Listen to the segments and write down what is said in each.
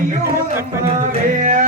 you, Mother me.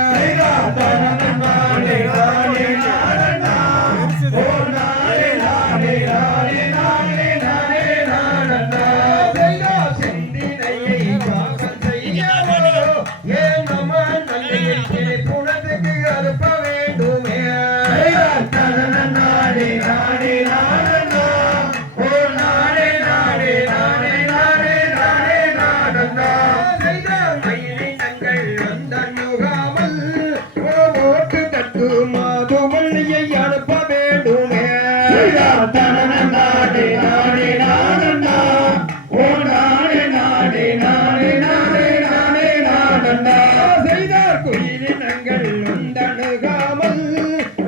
உயிரினங்கள் உந்தணுகாமல்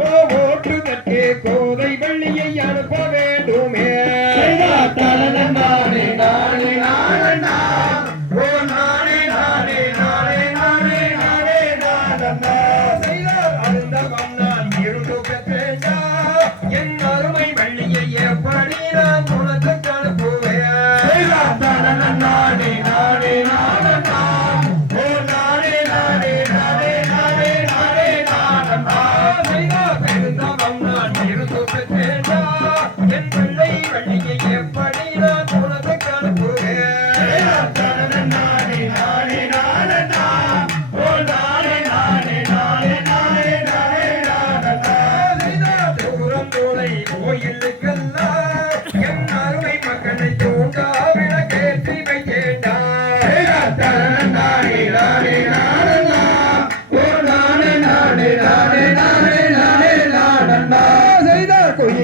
ஓட்டுதற்கு கோதை பள்ளியை அனுப்ப வேண்டுமே. கோயிலுக்கெல்லாம்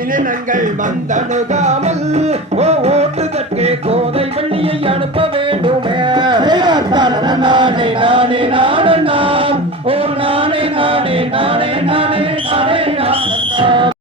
நினங்கள் வந்தணுகாமல் ஓ ஓட்டுதற்கு கோதை வள்ளியை அனுப்ப வேண்டுமே. நானே நானே நானே நாம் ஓ நானே நானே நானே நானே.